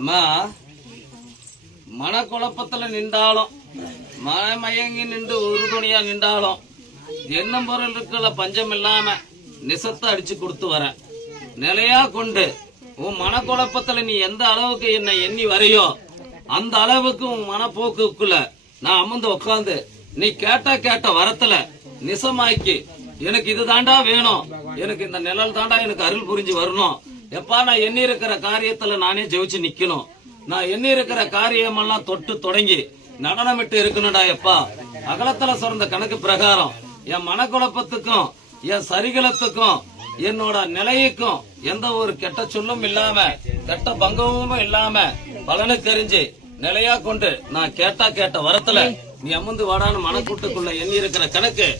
அம்மா மனக்குழப்பத்துல நின்றாலும் மயங்கி நின்று உறுதுணையா நின்றாலும் எண்ணம் பொருள் இருக்கிற பஞ்சம் இல்லாம நிசத்தை அடிச்சு கொடுத்து வரேன். நிலையா கொண்டு உன் மனக்குழப்பத்துல நீ எந்த அளவுக்கு என்ன எண்ணி வரையோ அந்த அளவுக்கு உன் மனப்போக்குக்குள்ள நான் அமர்ந்து உட்காந்து நீ கேட்ட வரத்துல நிசமாக்கி எனக்கு இது தாண்டா வேணும், எனக்கு இந்த நிழல் தாண்டா எனக்கு அருள் புரிஞ்சு வரணும், எப்பா நான் எண்ணி இருக்கிற காரியத்துல நானே ஜெயிச்சு நிக்கணும், நான் எண்ணி இருக்கிற காரியமெல்லாம் தொட்டு தொடங்கி நடனமிட்டு இருக்கணும்டா எப்பா. அகலத்துல சொன்ன கணக்கு பிரகாரம் என் மனக்குழப்பத்துக்கும் என் சரிகளத்துக்கும் என்னோட நிலையைக்கும் எந்த ஒரு கெட்ட சொல்லும் இல்லாம கெட்ட பங்கமும் இல்லாம பலனுக்கறிஞ்சு நிலையா கொண்டு நான் கேட்ட வரத்துல நீ அமர்ந்து வாடான்னு மனக்கூட்டுக்குள்ள எண்ணி இருக்கிற கணக்கு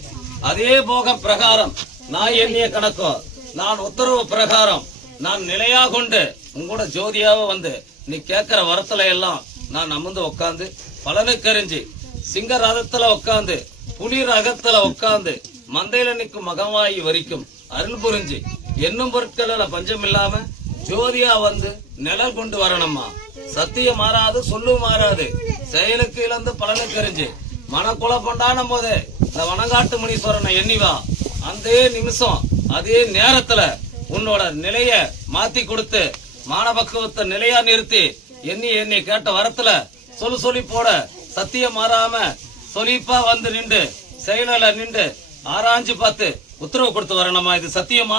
அதே போக பிரகாரம் நான் எண்ணிய கணக்கும் நான் உத்தரவு பிரகாரம் நான் நிலையா கொண்டு உங்களோட ஜோதியாவ வந்து நீ கேட்கிற வரத்துல எல்லாம் நான் அமர்ந்து உட்காந்து பலனுக்கறிஞ்சு சிங்க ரதத்துல உட்காந்து புலி ரகத்துல உட்காந்து மந்தையில நிற்கும் மகவாயி வரைக்கும் அருள் புரிஞ்சு என்னும் பொருட்கள பஞ்சம் இல்லாம ஜோதியா வந்து நிழல் கொண்டு வரணும்மா. சத்தியம் மாறாது, சொல்லு மாறாது, செயலுக்கு இழந்து பலனுக்கறிஞ்சு மனக்குழப்பண்டான போது இந்த வனங்காட்டு முனீஸ்வரனை எண்ணிவா. அந்த நிமிஷம் அதே நேரத்துல உன்னோட நிலைய மாத்தி கொடுத்து மானபக்குவத்தை நிலையா நிறுத்தி எண்ணி கேட்ட வரத்துல சொல்லி போட சத்தியம் மாறாம சொல்லிப்பா வந்து நின்று செயல நின்று ஆராய்ஞ்சு பார்த்து உத்தரவு கொடுத்து வரணுமா. இது சத்தியமா?